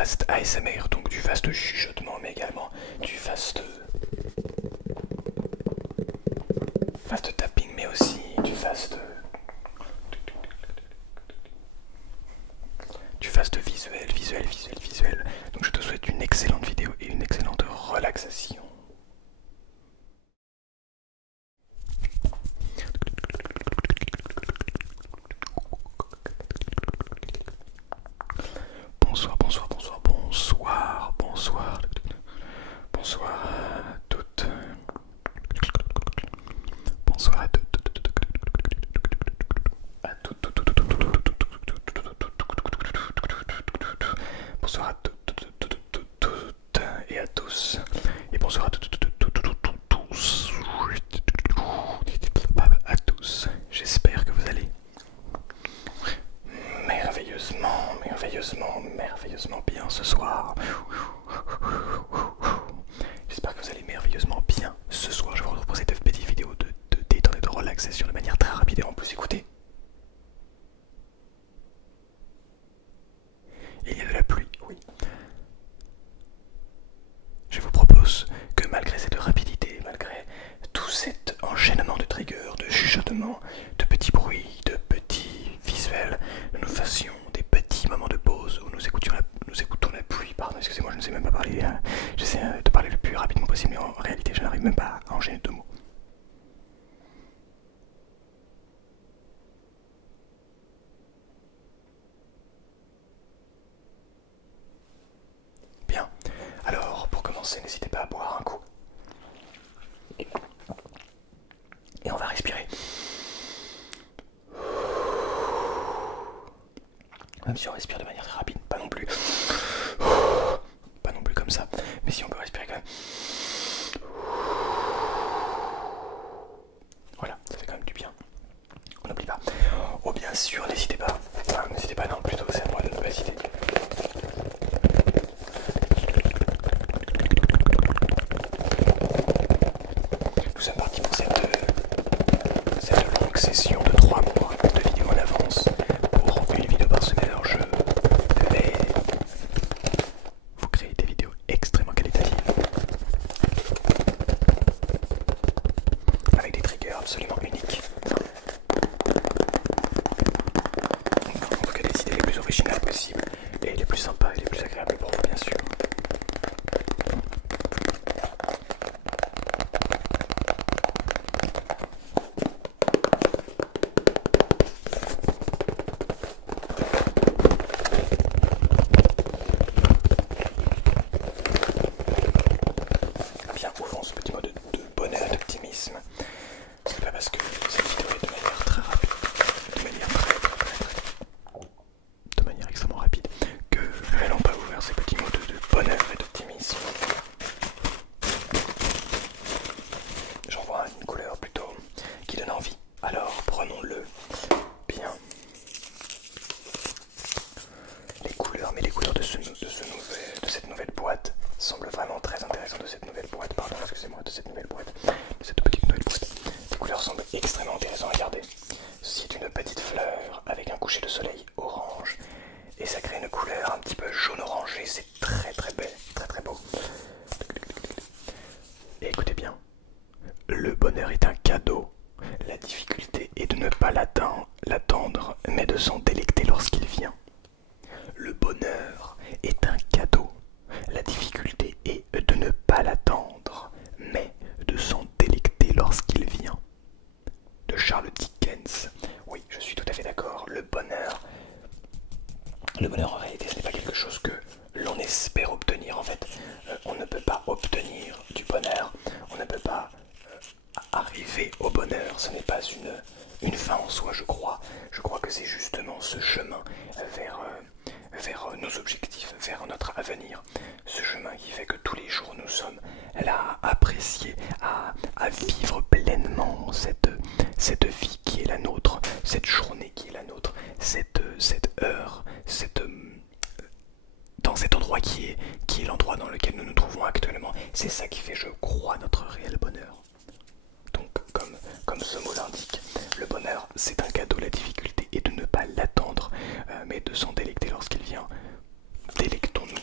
fast ASMR, donc du fast chuchotement, mais également du fast tapping, mais aussi du fast visuel. Donc je te souhaite une excellente vidéo et une excellente relaxation. Bonsoir à toutes. Bonsoir à toutes. Bonsoir à toutes et à tous. Et bonsoir à tous. À tous. J'espère que vous allez merveilleusement bien ce soir. J'espère que vous allez merveilleusement bien ce soir. Je vous retrouve pour cette petite vidéo de détente et de relaxation de manière très rapide et en plus écoutez. Il y a de la pluie, oui. Je vous propose que malgré cette rapidité, malgré tout cet enchaînement de triggers, de chuchotements, de petits bruits, de petits visuels, nous fassions des petits moments de pause où nous écoutons la pluie. Pardon, excusez-moi, je ne sais même pas parler. J'essaie de parler le plus rapidement possible, mais en réalité, je n'arrive même pas à enchaîner deux mots. Bien, alors pour commencer, n'hésitez pas à boire un coup. Et on va respirer. Même si on respire de manière très rapide, pas non plus comme ça, mais si on peut respirer quand même. Voilà, ça fait quand même du bien. On n'oublie pas. Oh bien sûr, n'hésitez pas. Enfin, n'hésitez pas, non, plutôt c'est à moi de ne pas hésiter. Nous sommes partis pour cette longue session de 3 mois de vidéos en avance pour une vidéo par semaine. Alors je vais vous créer des vidéos extrêmement qualitatives avec des triggers absolument uniques. Donc on veut que des idées les plus originales possibles et les plus sympas et les plus agréables pour vous bien sûr. Bien, ouvrons ce petit mot de bonheur, d'optimisme. C'est pas parce que cette vidéo est de manière très rapide, de manière extrêmement rapide, que nous n'allons pas ouvrir ces petits mots de bonheur et d'optimisme. J'en vois une couleur plutôt qui donne envie. Alors prenons-le bien. Les couleurs, mais les couleurs de cette nouvelle boîte semblent vraiment très intéressantes. De cette nouvelle boîte, pardon, excusez-moi, de cette nouvelle boîte, de cette petite nouvelle boîte. Les couleurs semblent extrêmement intéressantes. Regardez, ceci est une petite fleur avec un coucher de soleil orange et ça crée une couleur un petit peu jaune orangé. C'est très très belle, très très beau. Et écoutez bien, le bonheur est un cadeau. La difficulté est de ne pas l'attendre, mais de s'en délecter lorsqu'il vient. Le bonheur est un cadeau. La difficulté est de ne pas l'attendre, mais de s'en délecter lorsqu'il vient. De Charles Dickens. Oui, je suis tout à fait d'accord. Le bonheur en réalité, ce n'est pas quelque chose que l'on espère obtenir. En fait, on ne peut pas obtenir du bonheur. On ne peut pas arriver au bonheur. Ce n'est pas une fin en soi, je crois. Je crois que c'est justement ce chemin vers nos objectifs, vers notre avenir. Ce chemin qui fait que tous les jours nous sommes là à apprécier, à vivre pleinement cette vie qui est la nôtre, cette journée qui est la nôtre, cette heure, dans cet endroit qui est l'endroit dans lequel nous nous trouvons actuellement. C'est ça qui fait, je crois, notre réel bonheur. Donc, comme ce mot l'indique, le bonheur c'est un cadeau, la difficulté est de ne pas l'attendre, mais de s'en délecter lorsqu'il vient. Délectons-nous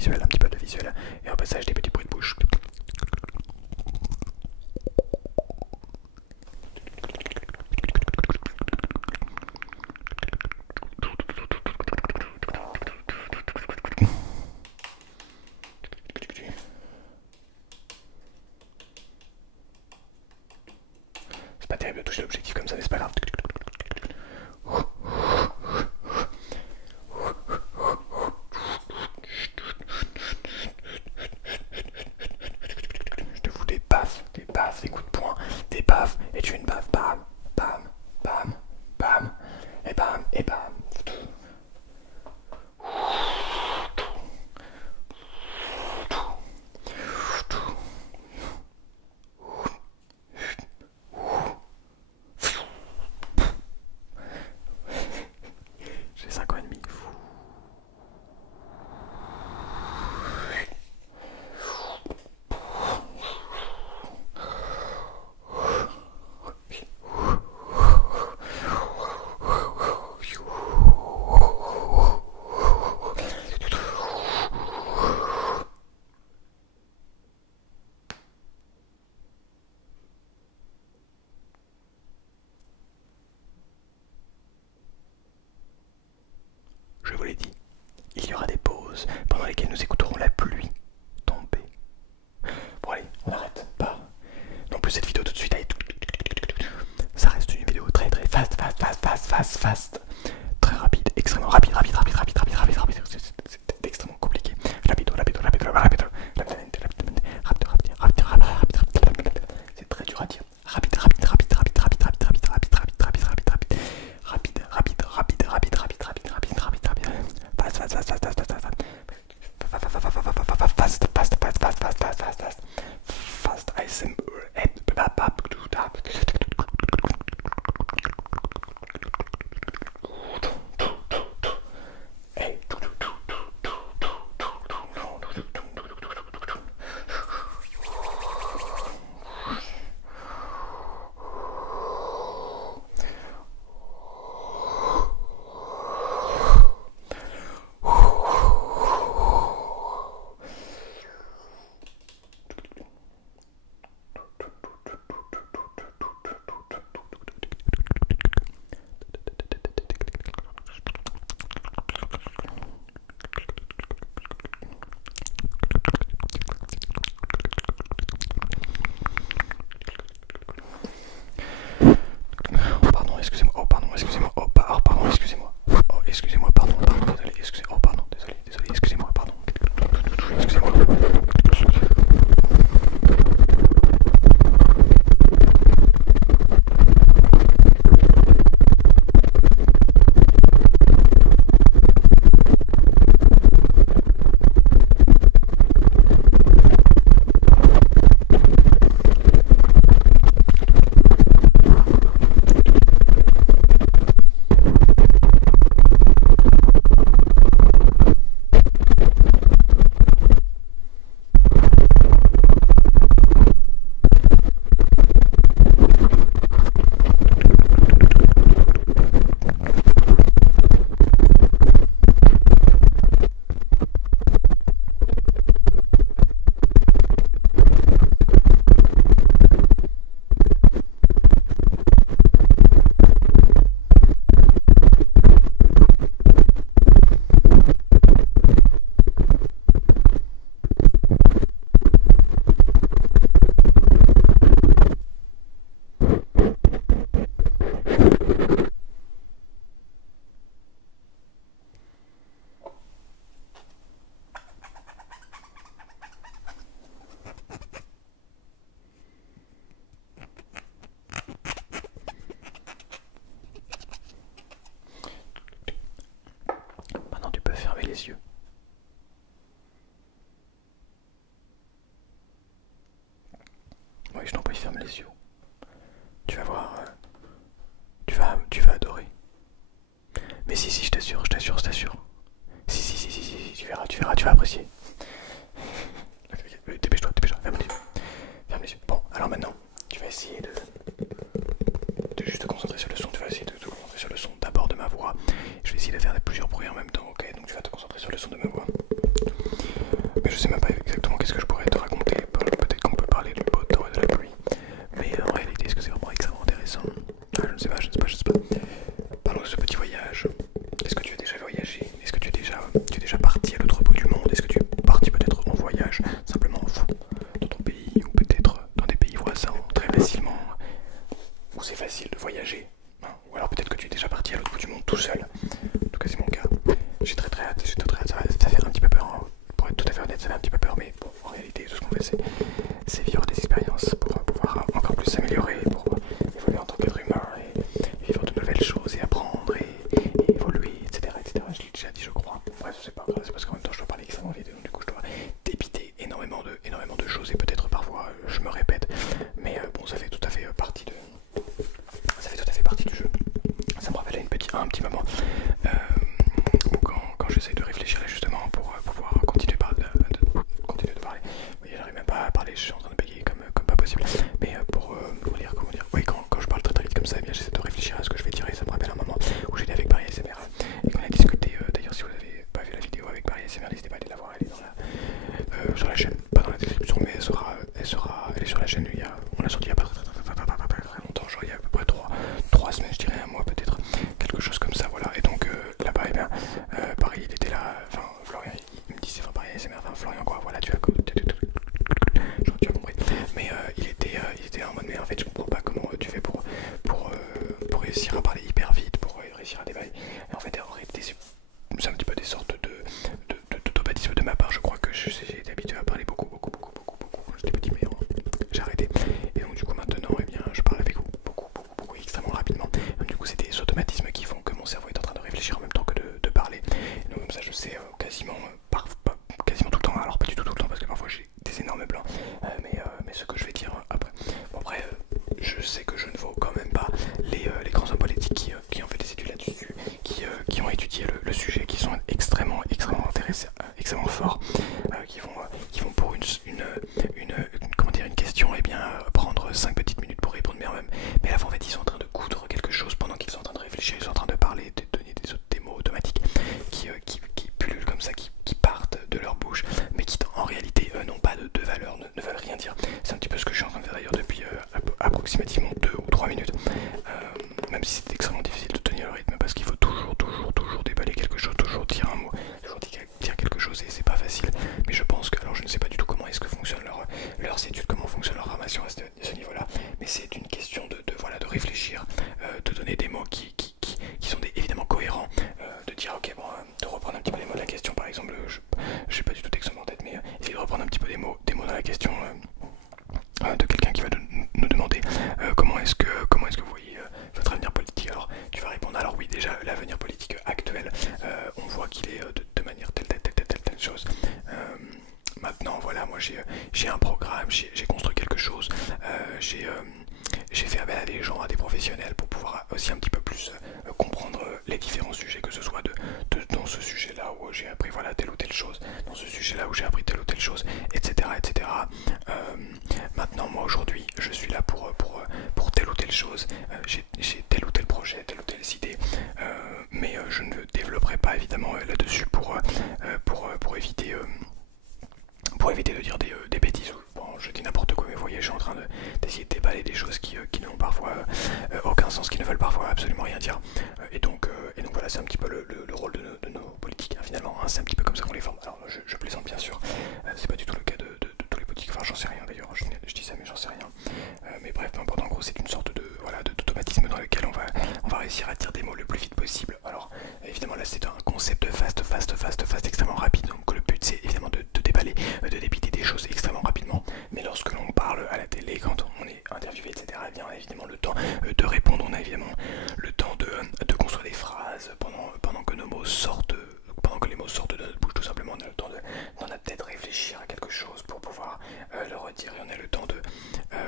visuel, un petit peu de visuel. Et au passage des petits bruits de bouche. C'est pas terrible de toucher l'objectif comme ça, mais c'est pas grave. Je te fous des baffes, des coups de poing, des baffes, et tu fais une baffe, bam, bam, bam, bam, et bam, et bam. J'ai 5 ans et demi. Je vous l'ai dit, il y aura des pauses pendant lesquelles nous écouterons la pluie tomber. Bon allez, on arrête pas. Non plus cette vidéo tout de suite, allez. Ça reste une vidéo très fast. Très rapide, extrêmement rapide. C'est extrêmement compliqué. C'est très dur à dire. Fast ASMR. Excusez-moi, pardon, désolé, excusez-moi, pardon. Excusez-moi. Maintenant tu peux fermer les yeux. Oui, je t'en prie, ferme les yeux. Tu vas voir, tu vas adorer. Mais si, je t'assure. Si, tu verras, tu vas apprécier. Dépêche-toi, ferme les yeux. Bon, alors maintenant, tu vas essayer de juste te concentrer sur le son. Tu vas essayer de te concentrer sur le son d'abord de ma voix. Je vais essayer de faire plusieurs bruits en même temps, ok? Donc tu vas te concentrer sur le son de ma voix. extrêmement vite, et donc du coup je dois débiter énormément de choses, et peut-être parfois je me répète, mais bon, ça fait tout à fait partie du jeu. Ça me rappelle un petit moment où quand j'essaie de réfléchir justement pour pouvoir continuer, continuer de parler. Vous voyez, j'arrive même pas à parler, je suis en train de bégayer comme pas possible. Mais pour dire comment dire, oui, quand je parle très vite comme ça, eh bien j'essaie de réfléchir à ce que je vais dire, et ça me rappelle un moment où j'étais avec Paris ASMR et qu'on a discuté. D'ailleurs, si vous n'avez pas vu la vidéo avec Paris ASMR, n'hésitez pas à aller la voir, elle est sur la chaîne, pas dans la description, mais elle est sur la chaîne. On l'a sorti il y a pas très longtemps, genre il y a à peu près 3 semaines, je dirais, un mois peut-être, quelque chose comme ça, voilà. Et donc là-bas, eh bien, Paris, il était là, enfin Florian, il me disait, enfin Paris ASMR, enfin Florian quoi, voilà, tu as compris. Mais il était en mode, mais en fait je comprends pas comment tu fais pour réussir à parler hyper vite, pour réussir à déballer. Et en fait, en réalité, c'est un petit peu des sortes d'automatisme de ma part. Je crois que j'ai été habitué à parler beaucoup quand j'étais petit, mais j'ai arrêté. Et donc du coup maintenant, eh bien, je parle avec vous beaucoup, extrêmement rapidement. Donc, du coup, c'est des automatismes qui font que mon cerveau est en train de réfléchir en même temps que de parler. Et donc comme ça, je sais quasiment tout le temps. Alors pas du tout le temps, parce que parfois j'ai des énormes blancs, mais ce que je vais dire après. Bon, après, je sais que je ne vaux quand même pas les grands hommes politiques qui ont fait des études là-dessus, qui ont étudié le sujet, qui sont extrêmement intéressés, extrêmement forts, qui vont pour comment dire, une question, et bien prendre 5 petites minutes pour répondre, mais là en fait ils sont en train de coudre quelque chose pendant qu'ils sont en train de réfléchir, ils sont en train de parler, de donner des mots automatiques qui pullulent comme ça, qui partent de leur bouche, mais qui en réalité n'ont pas de valeur, ne veulent rien dire. C'est un petit peu ce que je suis en train de faire d'ailleurs depuis approximativement 2 ou 3 minutes, même si c'est extrêmement difficile de tenir le rythme, parce qu'il faut toujours déballer quelque chose, toujours dire un mot, toujours dire quelque chose, et c'est pas facile. Mais je pense que, alors je ne sais pas du tout comment est-ce que fonctionnent leurs études, comment fonctionne leur formation à ce niveau-là, mais c'est une question de réfléchir, de donner des mots qui sont évidemment cohérents, de dire ok, bon, de reprendre un petit peu les mots de la question, par exemple, je sais pas du tout d'exemple en tête, mais essayer de reprendre un petit peu des mots dans la question de quelqu'un qui va nous demander comment est-ce que vous voyez votre avenir politique. Alors tu vas répondre, alors oui, déjà l'avenir politique actuel, on voit qu'il est de manière telle chose. Maintenant voilà, moi j'ai un programme, j'ai construit quelque chose, j'ai fait appel à des gens, à des professionnels, pour pouvoir aussi un petit peu plus comprendre les différents sujets, que ce soit dans ce sujet là où j'ai appris voilà telle ou telle chose, dans ce sujet là où j'ai appris telle ou telle chose, etc. Maintenant moi aujourd'hui je suis là pour telle ou telle chose, j'ai tel ou tel projet, telle ou telle idée, mais je ne développerai pas évidemment là-dessus pour éviter de dire des bêtises. Bon, je dis n'importe quoi, mais vous voyez, je suis en train d'essayer de déballer des choses qui n'ont parfois aucun sens, qui ne veulent parfois absolument rien dire. Et donc voilà, c'est un petit peu le rôle de nos politiques, hein, finalement, hein, c'est un petit peu comme ça qu'on les forme. Alors je plaisante bien sûr, c'est pas du tout le cas de tous les politiques, enfin j'en sais rien d'ailleurs, je dis ça mais j'en sais rien. Mais bref, peu importe, en gros c'est une sorte d'automatisme dans lequel on va réussir à dire des mots le plus vite possible. Alors évidemment là c'est un concept fast, extrêmement rapide, donc le but c'est évidemment de déballer, de débiter des choses extrêmement rapidement, mais lorsque l'on parle à la télé, quand on est interviewé, etc., eh bien, on a évidemment le temps de répondre, on a évidemment le temps de construire des phrases pendant que nos mots sortent, pendant que les mots sortent de notre bouche, tout simplement. On a le temps dans notre tête réfléchir à quelque chose pour pouvoir le redire, et on a le temps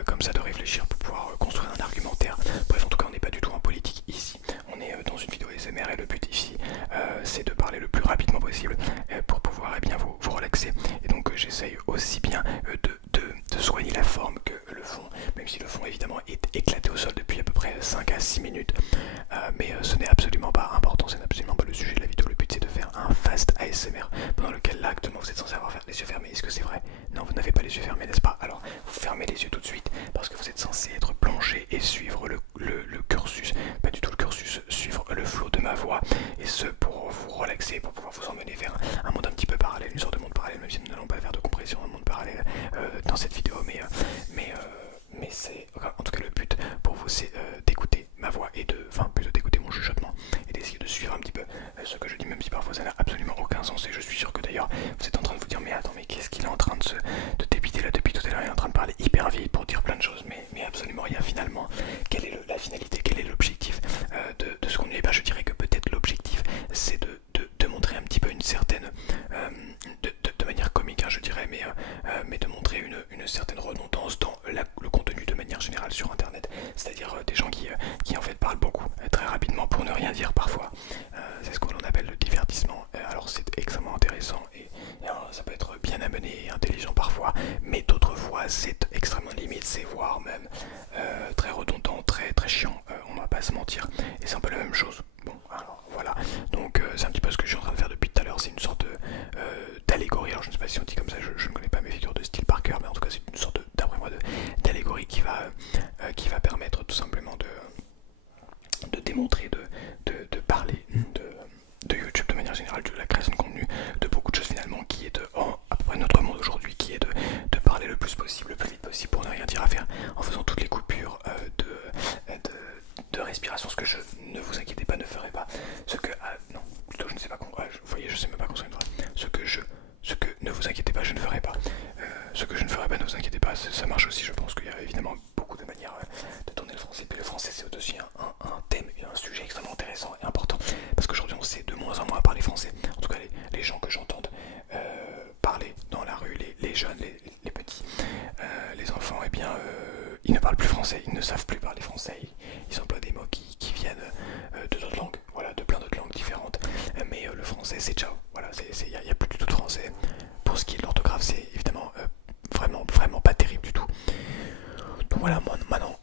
comme ça de réfléchir pour pouvoir construire un argumentaire. Bref, en tout cas on n'est pas du tout en politique ici, on est dans une vidéo SMR, et le but ici c'est de parler le plus rapidement possible pour pouvoir bien vous relaxer. Et donc j'essaye aussi bien de soigner la forme que le fond, même si le fond évidemment est éclaté au sol depuis à peu près 5 à 6 minutes, mais ce n'est absolument pas important, c'est absolument pas le sujet de la vidéo. Le but c'est de faire un fast ASMR pendant lequel là actuellement vous êtes censé avoir les yeux fermés. Est-ce que c'est vrai? Non, vous n'avez pas les yeux fermés, n'est-ce pas? Alors vous fermez les yeux tout de suite, parce que vous êtes censé être plongé et suivre le cursus, pas du tout le cursus, suivre le flot de ma voix, et ce pour vous relaxer, pour pouvoir vous emmener vers un monde un petit peu parallèle, une sorte de monde parallèle, même si nous n'allons pas faire de compression, un monde parallèle dans cette vidéo, mais c'est en tout cas le but pour vous, c'est d'écouter ma voix, et enfin plutôt d'écouter mon chuchotement, et d'essayer de suivre un petit peu ce que je dis, même si parfois ça n'a absolument aucun sens. Et je suis sûr que d'ailleurs vous êtes en train de vous dire, mais attends, mais qu'est-ce qu'il est en train de débiter là depuis tout à l'heure? Il est en train de parler hyper vite pour dire plein de choses, mais absolument rien finalement. Quelle est la finalité, quel est l'objectif de ce qu'on dit? Je dirais que peut-être l'objectif c'est de montrer un petit peu une certaine je dirais, mais de montrer une certaine redondance dans le contenu de manière générale sur internet, c'est-à-dire des gens qui en fait parlent beaucoup, très rapidement pour ne rien dire parfois. C'est ce qu'on appelle le divertissement. Alors c'est extrêmement intéressant et ça peut être bien amené et intelligent parfois, mais d'autres fois c'est extrêmement limite, c'est voire même très redondant, très chiant, on va pas se mentir, et c'est un peu la même chose. Bon, alors voilà, donc c'est un petit peu ce que je suis en train de faire depuis tout à l'heure, c'est une sorte d'allégorie, alors je ne sais pas si on dit comme ça, je ne connais pas mes figures de style par cœur, mais en tout cas c'est une sorte d'après moi d'allégorie qui va permettre tout simplement de démontrer, de parler de YouTube de manière générale, de la création de contenu, de beaucoup de choses finalement, qui est à peu près notre monde aujourd'hui, qui est de parler le plus possible, le plus vite possible pour ne rien dire à faire, en faisant toutes les coupures de respiration, ce que je, ne vous inquiétez pas, ne ferai pas, ce que, non, plutôt je ne sais pas, vous voyez, je sais même pas construire une phrase, ce que, ne vous inquiétez pas, je ne ferai pas, ce que je ne ferai pas, ne vous inquiétez pas, ça marche aussi, je pense qu'il y a évidemment beaucoup de manières de tourner le français, puis le français c'est aussi un thème, un sujet extrêmement intéressant et important, parce qu'aujourd'hui on sait de moins en moins parler français, en tout cas les gens que j'entende parler dans la rue, les jeunes, les petits, les enfants, eh bien ils ne parlent plus français, ils ne savent plus parler français, ils emploient des mots qui viennent de d'autres langues, voilà, de plein d'autres langues différentes, mais le français c'est ciao, voilà, il n'y a plus du tout de français. Pour ce qui est de l'orthographe, c'est évidemment vraiment pas terrible du tout. Donc voilà, moi maintenant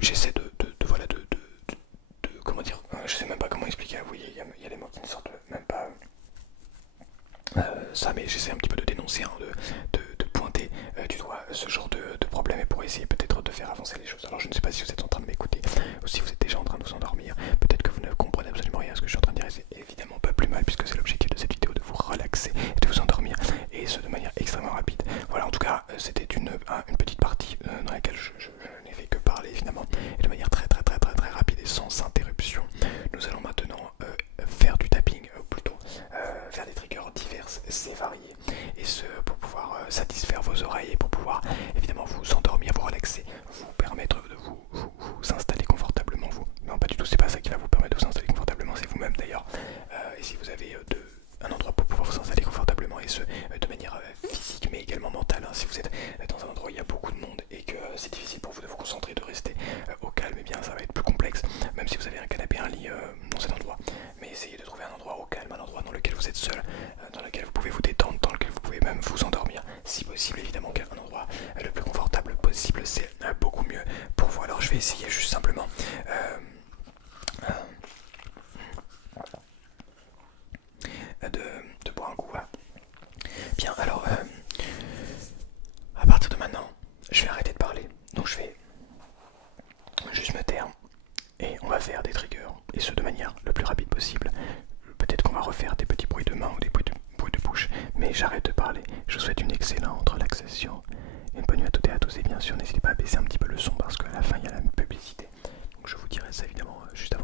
j'essaie voilà comment dire, je sais même pas comment expliquer, vous voyez, il y a des mots qui ne sortent même pas ça, mais j'essaie un petit peu de dénoncer, hein, de pointer du doigt ce genre de problème, et pour essayer peut-être de faire avancer les choses. Alors je ne sais pas si vous êtes en train de m'écouter ou si vous êtes déjà en train de vous endormir, peut-être que vous ne comprenez absolument rien à ce que je suis en train de dire, et c'est évidemment pas plus mal, puisque c'est l'objectif de cette vidéo, de vous relaxer et de vous endormir, et ce de manière extrêmement rapide. Voilà, en tout cas c'était une petite partie dans laquelle je n'ai fait que parler évidemment, et de manière très rapide et sans interruption. Nous allons maintenant faire du tapping, ou plutôt faire des triggers diverses et variés, et ce pour pouvoir satisfaire vos oreilles et pour pouvoir évidemment vous endormir, vous relaxer, vous permettre de vous installer confortablement. Non, pas du tout, c'est pas ça qui va vous permettre de vous installer confortablement, c'est vous-même d'ailleurs. Et si vous avez un endroit pour pouvoir vous installer confortablement, et ce de manière physique mais également mentale, hein, si vous êtes dans un endroit où il y a beaucoup de monde et que c'est difficile pour vous de vous concentrer, de rester au calme, et bien ça va être plus complexe, même si vous avez un canapé, un lit dans cet endroit. Mais essayez de trouver un endroit au calme, un endroit dans lequel vous êtes seul, dans lequel vous pouvez vous détendre, dans lequel vous pouvez même vous endormir, si possible évidemment, qu'un endroit le plus confortable possible, c'est beaucoup mieux pour vous. Alors je vais essayer juste simplement de boire un coup. Voilà. Bien, alors à partir de maintenant, je vais arrêter de parler, donc je vais juste me taire, et on va faire des triggers, et ce de manière le plus rapide possible. Peut-être qu'on va refaire des petits bruits de main ou des bruits de bouche, mais j'arrête de parler. Je vous souhaite une excellente relaxation, une bonne nuit à toutes et à tous, et bien sûr n'hésitez pas à baisser un petit peu le son parce qu'à la fin il y a la publicité, donc je vous dirai ça évidemment juste avant.